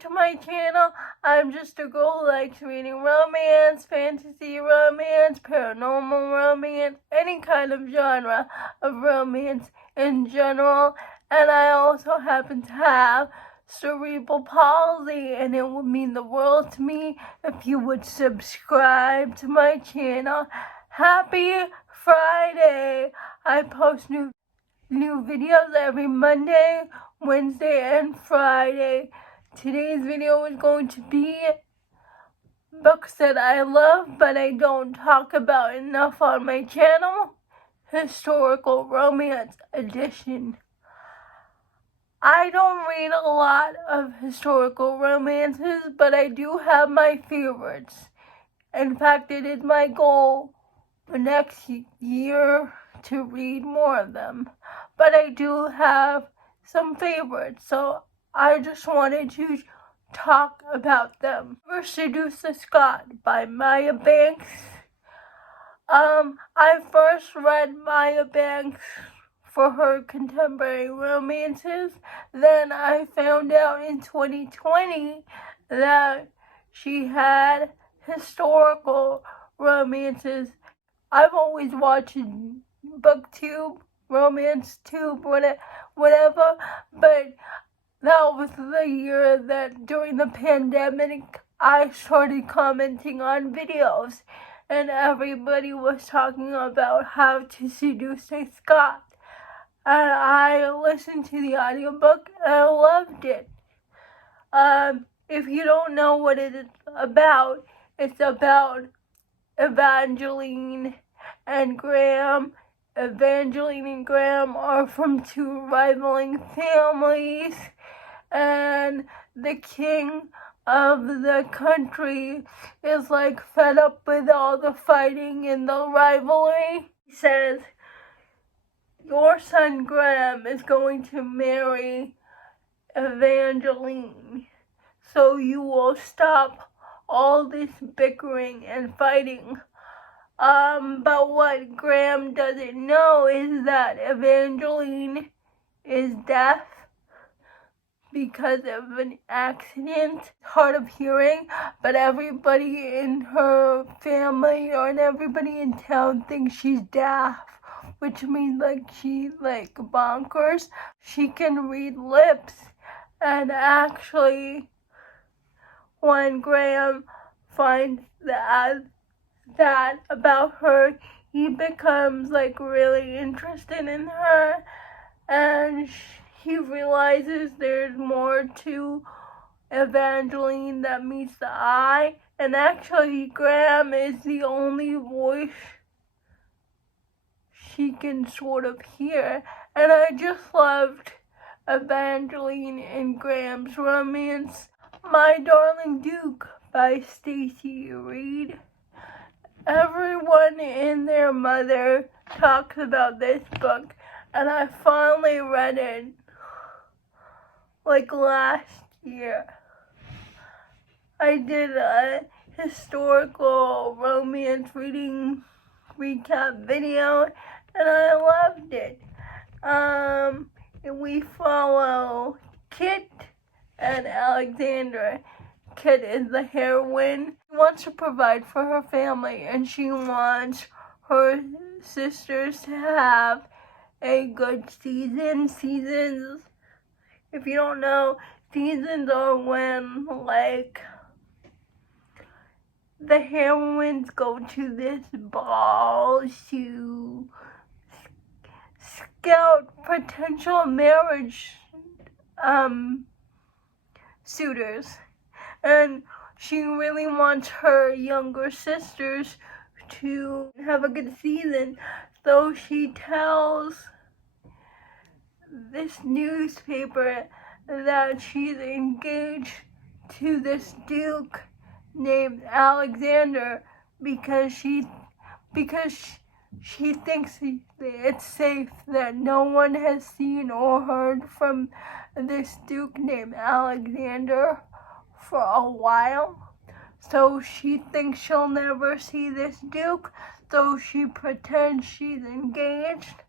to my channel. I'm just a girl who likes reading romance, fantasy romance, paranormal romance, any kind of genre of romance in general. And I also happen to have cerebral palsy, and it would mean the world to me if you would subscribe to my channel. Happy Friday! I post new videos every Monday, Wednesday, and Friday. Today's video is going to be books that I love but I don't talk about enough on my channel. Historical Romance Edition. I don't read a lot of historical romances, but I do have my favorites. In fact, it is my goal the next year to read more of them. But I do have some favorites, so I just wanted to talk about them. First, Seduce Scott by Maya Banks. I first read Maya Banks for her contemporary romances. Then I found out in 2020 that she had historical romances. I've always watched Booktube, RomanceTube, whatever, but that was the year that during the pandemic I started commenting on videos, and everybody was talking about how to seduce a Scot. And I listened to the audiobook and I loved it. If you don't know what it is about, it's about Evangeline and Graham. Evangeline and Graham are from two rivaling families, and the king of the country is like fed up with all the fighting and the rivalry. He says, your son Graham is going to marry Evangeline, so you will stop all this bickering and fighting. But what Graham doesn't know is that Evangeline is deaf because of an accident, hard of hearing, but everybody in her family and everybody in town thinks she's deaf, which means she's bonkers. She can read lips, and actually when Graham finds that about her, he becomes really interested in her, and he realizes there's more to Evangeline that meets the eye, and actually Graham is the only voice she can sort of hear. And I just loved Evangeline and Graham's romance. My Darling Duke by Stacy Reid. Everyone and their mother talks about this book, and I finally read it last year. I did a historical romance reading recap video, and I loved it. And we follow Kit and Alexandra. Kit is the heroine. She wants to provide for her family, and she wants her sisters to have a good season. Seasons, if you don't know, seasons are when the heroines go to this ball to scout potential marriage suitors. And she really wants her younger sisters to have a good season. So she tells this newspaper that she's engaged to this duke named Alexander because she thinks it's safe that no one has seen or heard from this duke named Alexander for a while. So she thinks she'll never see this duke, so she pretends she's engaged.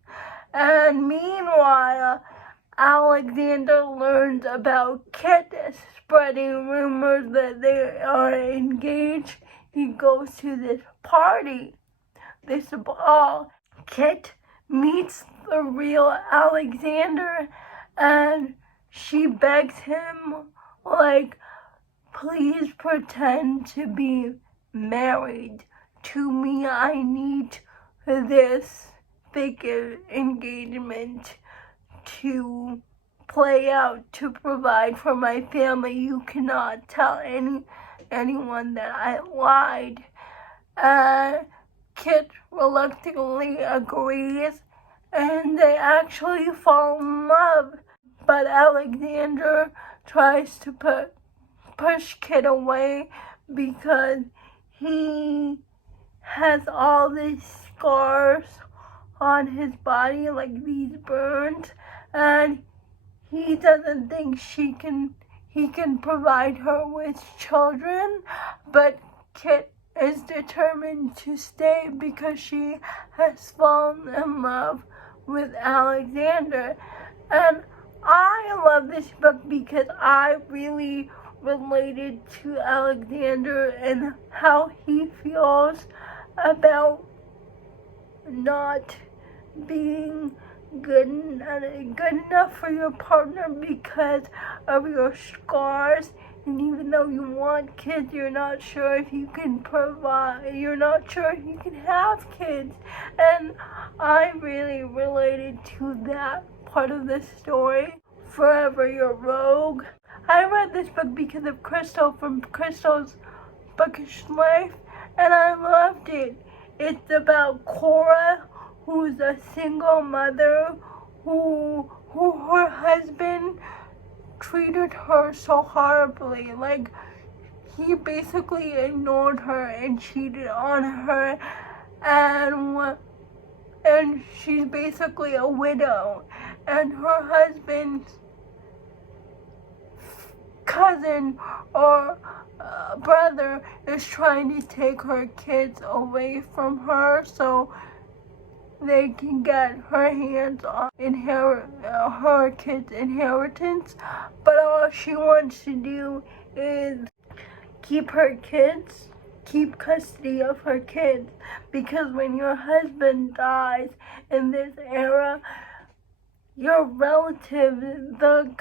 And meanwhile, Alexander learns about Kit spreading rumors that they are engaged. He goes to this party, this ball. Kit meets the real Alexander, and she begs him, like, please pretend to be married to me. I need this fake engagement to play out, to provide for my family. You cannot tell anyone that I lied. Kit reluctantly agrees, and they actually fall in love. But Alexander tries to push Kit away because he has all these scars on his body, like these burns, and he doesn't think he can provide her with children. But Kit is determined to stay because she has fallen in love with Alexander. And I love this book because I really related to Alexander and how he feels about not being good enough for your partner because of your scars. And even though you want kids, you're not sure if you can provide, you're not sure if you can have kids. And I really related to that part of the story. Forever Your Rogue. I read this book because of Crystal from Crystal's Bookish Life, and I loved it. It's about Cora, who's a single mother who her husband treated her so horribly. Like, he basically ignored her and cheated on her, and she's basically a widow, and her husband's cousin or brother is trying to take her kids away from her so they can get her hands on her kids' inheritance. But all she wants to do is keep custody of her kids, because when your husband dies in this era, your relatives, the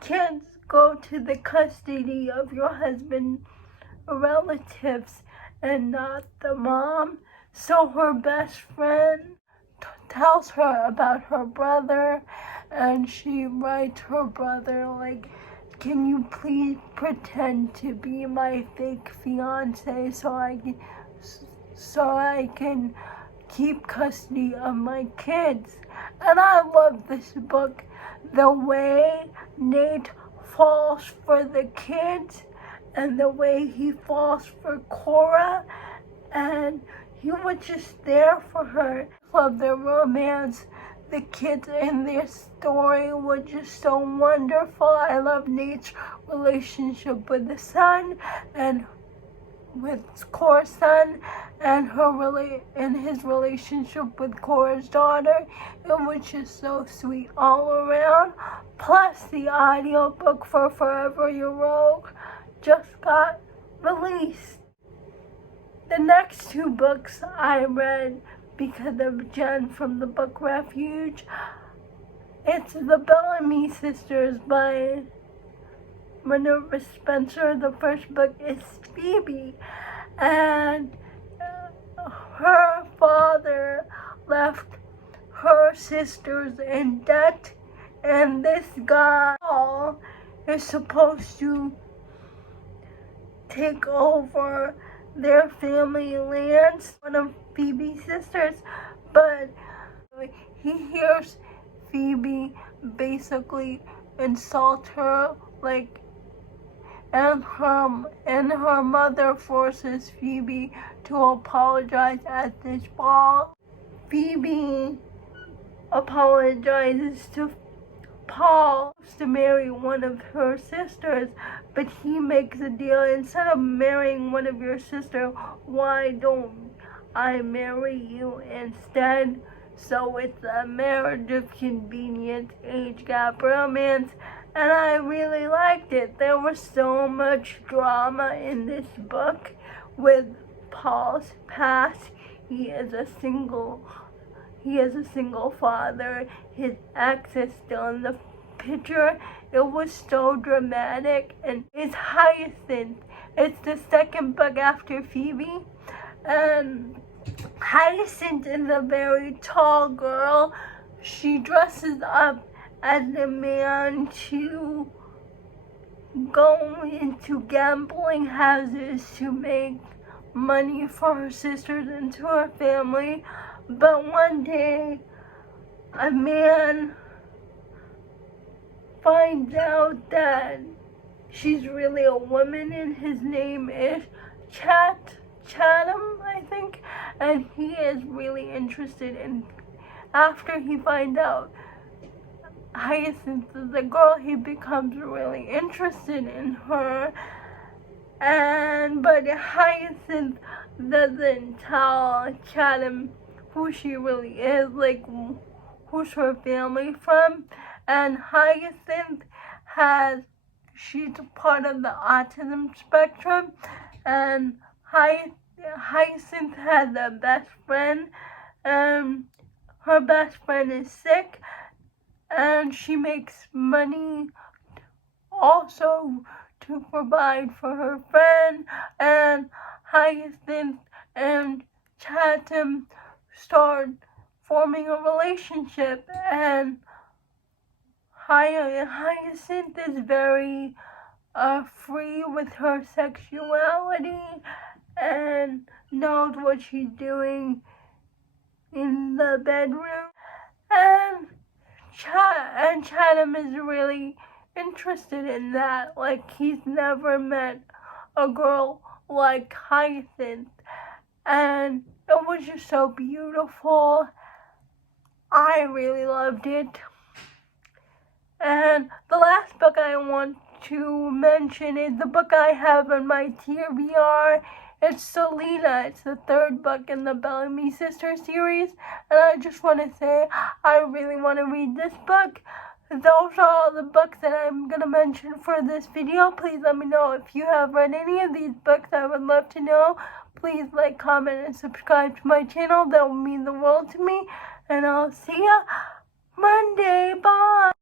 kids, go to the custody of your husband's relatives and not the mom. So her best friend tells her about her brother, and she writes her brother, like, can you please pretend to be my fake fiance so I can keep custody of my kids. And I love this book. The way Nate falls for the kids and the way he falls for Cora, and he was just there for her. Love their romance. The kids in their story were just so wonderful. I love Nate's relationship with the son and with Cora's son, and his relationship with Cora's daughter. It was just so sweet all around. Plus, the audiobook for Forever Your Rogue just got released. The next two books I read because of Jen from the Book Refuge. It's The Bellamy Sisters by Minerva Spencer. The first book is Phoebe, and her father left her sisters in debt, and this guy is supposed to take over their family lands, one of Phoebe's sisters, but he hears Phoebe basically insult her, like, and her mother forces Phoebe to apologize at this ball. Phoebe apologizes to Paul to marry one of her sisters, but he makes a deal. Instead of marrying one of your sisters, why don't I marry you instead? So it's a marriage of convenience, age gap romance, and I really liked it. There was so much drama in this book with Paul's past. He is a single father. His ex is still in the picture. It was so dramatic. And it's Hyacinth. It's the second book after Phoebe. And Hyacinth is a very tall girl. She dresses up as a man to go into gambling houses to make money for her sisters and to her family. But one day, a man finds out that she's really a woman, and his name is Chatham, I think, and he is really interested in. After he finds out Hyacinth is a girl, he becomes really interested in her. But Hyacinth doesn't tell Chatham who she really is, like who's her family from. And Hyacinth she's part of the autism spectrum, and Hyacinth has a best friend, and her best friend is sick, and she makes money also to provide for her friend. And Hyacinth and Chatham start forming a relationship, and Hyacinth is very free with her sexuality and knows what she's doing in the bedroom. And Chatham is really interested in that. Like, he's never met a girl like Hyacinth. And it was just so beautiful. I really loved it. And the last book I want to mention is the book I have on my TBR. It's Selina. It's the third book in the Bellamy Sisters series. And I just want to say, I really want to read this book. Those are all the books that I'm going to mention for this video. Please let me know if you have read any of these books. I would love to know. Please like, comment, and subscribe to my channel. That would mean the world to me. And I'll see ya Monday. Bye.